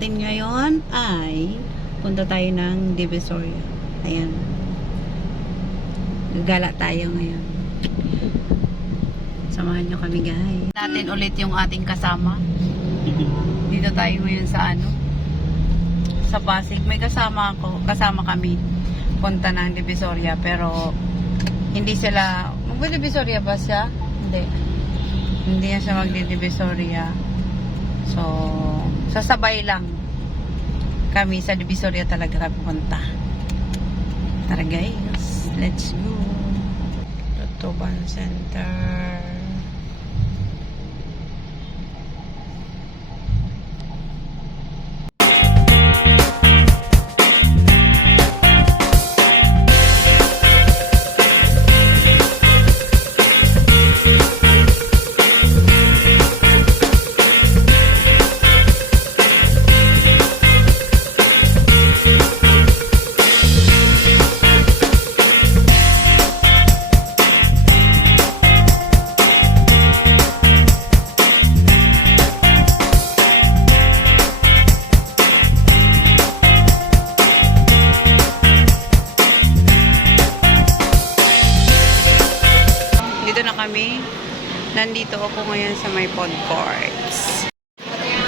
natin ngayon ay punta tayo ng Divisoria. Ayan. Gagala tayo ngayon. Samahan nyo kami, guys. Natin ulit yung ating kasama. Dito tayo ngayon sa sa Pasig. May kasama kami. Punta ng Divisoria. Pero hindi sila mag-Divisoria ba siya? Hindi na siya mag-Divisoria. So, sasabay lang kami sa Divisoria talaga kami punta. Tara guys, let's go. Tutuban Center. Nandito ako ngayon sa may food courts.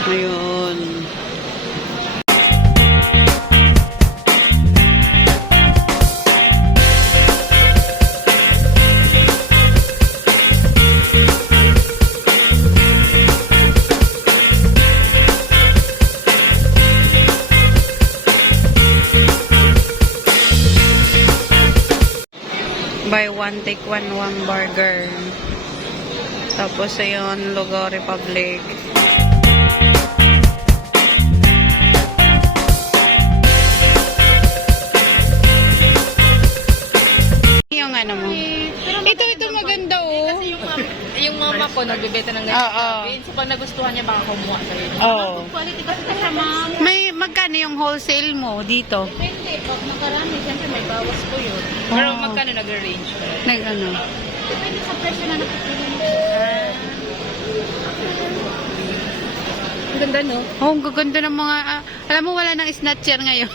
Ngayon. Buy one, take one burger. Tapos ayun, Lugaw Republic. Yung ano mo? Ito maganda oh. Yung mama ko nagbebenta ng ganyan. So pag nagustuhan niya baka kumuha sa'yo. Oo. Quality kasi kasama. May magkano yung wholesale mo dito? Depende. Pag nakarami, siyempre may bawas ko yun. Pero magkano nag-arrange? Nag-ano? Depende sa presyo na nakapili. Ang ganda, no? Oh, ang gaganda ng mga... alam mo, wala nang snatcher ngayon.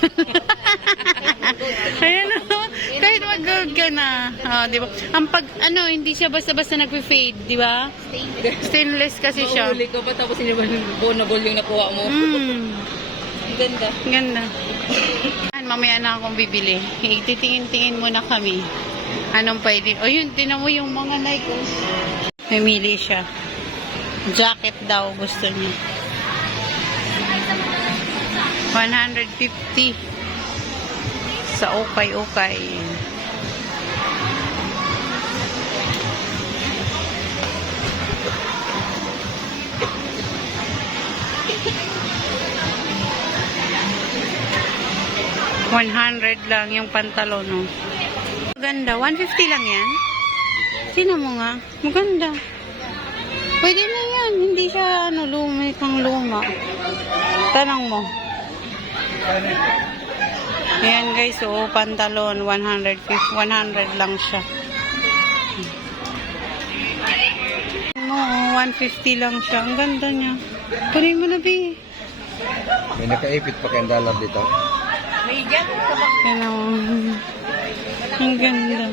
Ayan, no? Kahit mag-gold ka na. Oh, di ba? Ang pag... hindi siya basta-basta nag-fade, di ba? Stainless kasi siya. Mahuli ko ba? Tapos hindi ba na gold yung nakuha mo? Ang ganda. Ang ganda. Mamaya na akong bibili. Titingin-tingin muna kami. Anong pwede? O yun, tinan mo yung mga Nikes. Namili siya. Jacket daw gusto niya. 150 sa ukay-ukay. $100 lang yung pantalon, no? Maganda. 150 lang yan. Tingnan mo nga. Maganda. Pwede na yan. Hindi siya pang luma. Tanong mo. Ayan guys, so pantalon 100 lang siya. 150 lang siya. Ang ganda niya. Kunin mo na, Bi. May nakaipit pa kayong dollar dito. May jacket ka ba? Ano? Ang ganda.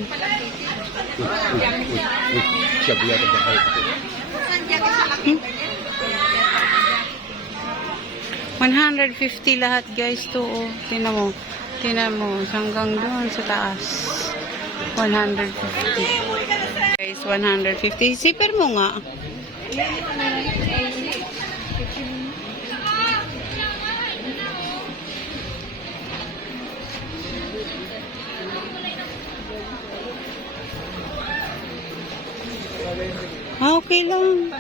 Siya biya ka ba? 150 lahat guys to. Oh. Tinan mo. Hanggang doon sa taas. 150. Guys, 150. Zipper mo nga. Okay lang.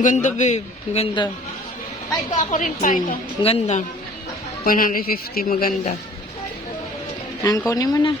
Ganda, babe. Ganda. Ay, ito ako rin pa ito. Ganda. 150, maganda. Ang kunin mo na.